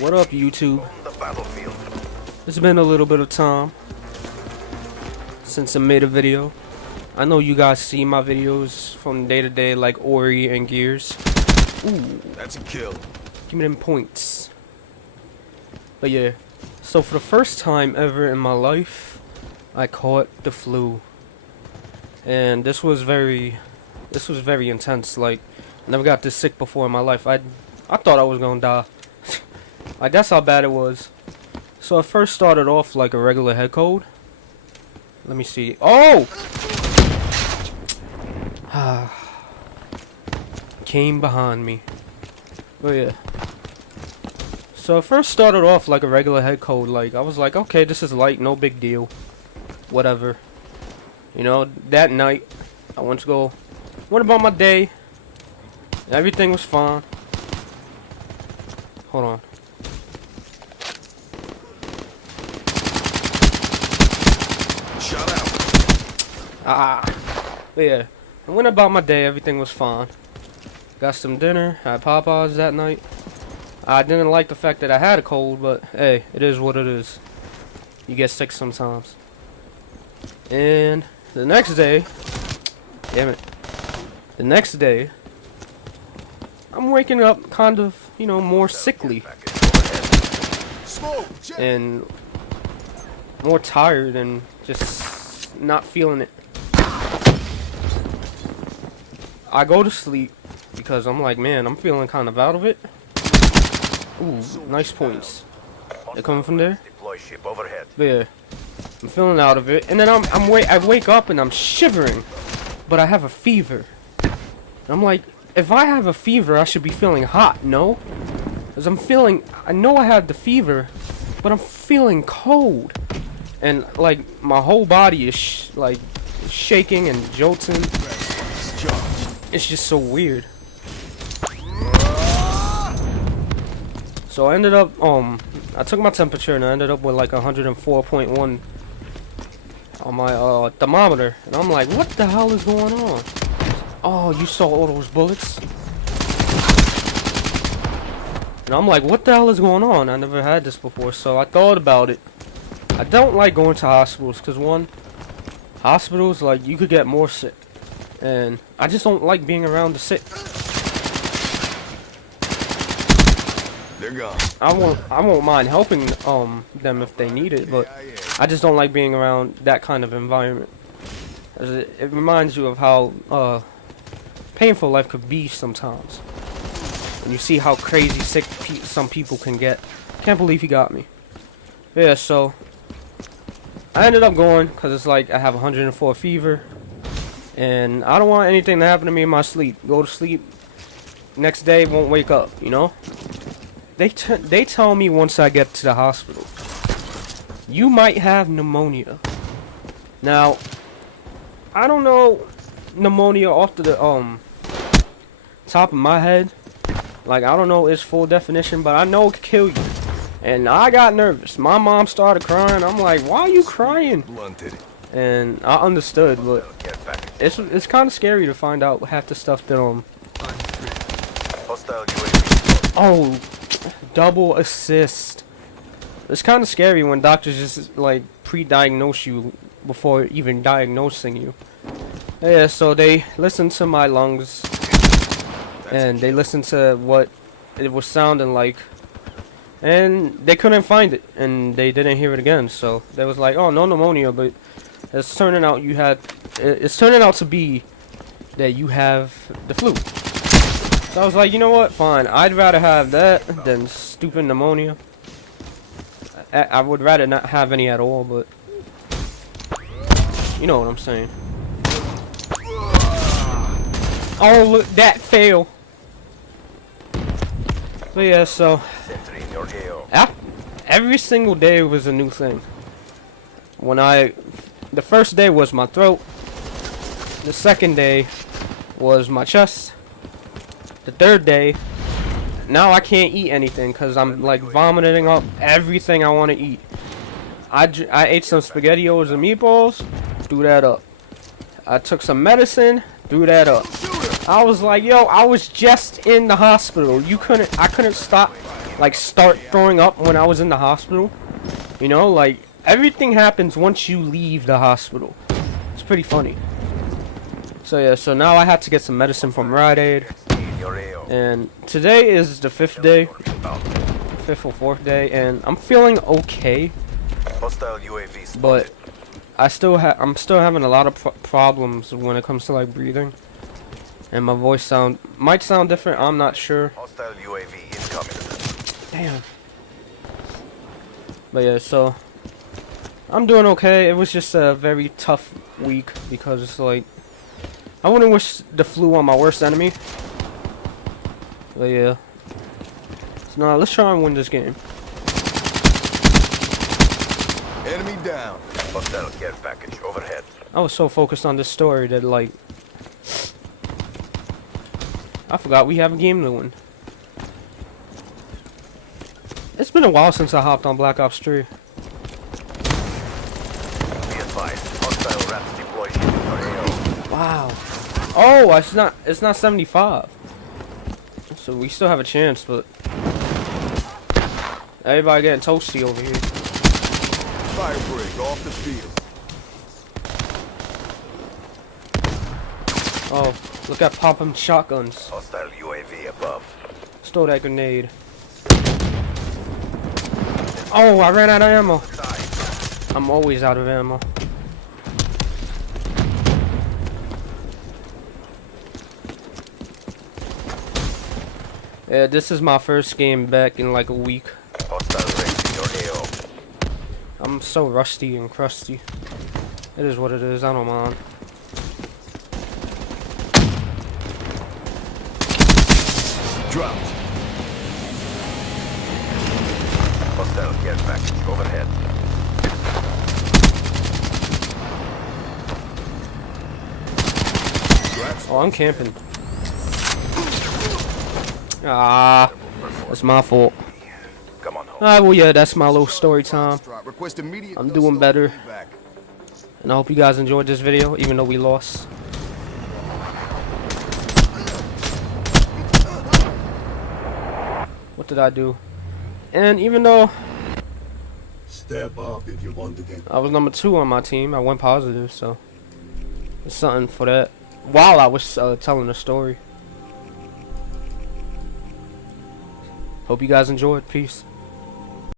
What up, YouTube? It's been a little bit of time since I made a video. I know you guys see my videos from day to day, like Ori and Gears. Ooh, that's a kill. Give me them points. But yeah, so for the first time ever in my life, I caught the flu, and this was very intense. Like, I never got this sick before in my life. I thought I was gonna die. Like, that's how bad it was. So it first started off like a regular head cold. Let me see. Oh! Came behind me. Oh yeah. So it first started off like a regular head cold. Like, I was like, okay, this is light, no big deal. Whatever. You know, that night, I went about my day. Everything was fine. Hold on. Shut out. But yeah, I went about my day. Everything was fine. Got some dinner. Had Popeyes that night. I didn't like the fact that I had a cold, but hey, it is what it is. You get sick sometimes. And the next day, damn it, the next day, I'm waking up kind of, you know, more sickly and more tired and just not feeling it. I go to sleep because I'm like, man, I'm feeling kind of out of it. Ooh, nice points. They're coming from there. But yeah, I'm feeling out of it, and then I wake up and I'm shivering, but I have a fever. And I'm like, if I have a fever, I should be feeling hot, no? Because I know I have the fever, but I'm feeling cold. And like, my whole body is like shaking and jolting. It's just so weird. So I ended up, I took my temperature and I ended up with like 104.1 on my thermometer. And I'm like, what the hell is going on? Oh, you saw all those bullets? And I'm like, what the hell is going on? I never had this before, so I thought about it. I don't like going to hospitals, because one, hospitals, like, you could get more sick. And I just don't like being around the sick. They're gone. I won't mind helping them if they need it, but I just don't like being around that kind of environment. It reminds you of how painful life could be sometimes. And you see how crazy sick some people can get. Can't believe he got me. Yeah, so I ended up going because it's like I have 104 fever, and I don't want anything to happen to me in my sleep. Go to sleep, next day won't wake up, you know? They tell me once I get to the hospital, you might have pneumonia. Now, I don't know pneumonia off the top of my head. Like, I don't know its full definition, but I know it could kill you. And I got nervous. My mom started crying. I'm like, why are you crying? Blunted. And I understood, but it's kind of scary to find out half the stuff that oh, double assist. It's kind of scary when doctors just like pre-diagnose you before even diagnosing you. Yeah, so they listened to my lungs and they listened to what it was sounding like, and they couldn't find it, and they didn't hear it again. So they was like, oh, no pneumonia, but it's turning out it's turning out to be that you have the flu. So I was like, you know what, fine, I'd rather have that than stupid pneumonia. I would rather not have any at all, but you know what I'm saying. Oh, look, that fail. But yeah, so every single day was a new thing. The first day was my throat. The second day was my chest. The third day, now I can't eat anything because I'm like vomiting up everything I want to eat. I ate some SpaghettiOs and meatballs, threw that up. I took some medicine, threw that up. I was like, yo, I was just in the hospital. I couldn't stop, like, start throwing up when I was in the hospital. You know, like, everything happens once you leave the hospital. It's pretty funny. So yeah, so now I had to get some medicine from Rite Aid. And today is the 5th day. 5th or 4th day, and I'm feeling okay. But I'm still having a lot of problems when it comes to like breathing. And my voice might sound different, I'm not sure. Hostile UAV incoming. Damn. But yeah, so I'm doing okay. It was just a very tough week because it's like I wouldn't wish the flu on my worst enemy. But yeah. So now let's try and win this game. Enemy down. Hostile care package overhead. I was so focused on this story that like I forgot we have a game to win. It's been a while since I hopped on Black Ops 3. Be advised, hostile rats deploy ship in your AO. Wow. Oh, it's not 75. So we still have a chance, but everybody getting toasty over here. Fire break off the field. Oh, look at popping shotguns. Hostile UAV above. Stole that grenade. Oh, I ran out of ammo. I'm always out of ammo. Yeah, this is my first game back in like a week. Hostile range in your AO. I'm so rusty and crusty. It is what it is, I don't mind. Dropped. Hostile care package overhead. Oh, I'm camping. Ah, that's my fault. Come on home. Alright, well yeah, that's my little story time. I'm doing better. And I hope you guys enjoyed this video, even though we lost. What did I do? And even though Step up if you want to get. I was number 2 on my team, I went positive, so it's something for that. While I was telling the story. Hope you guys enjoyed. Peace.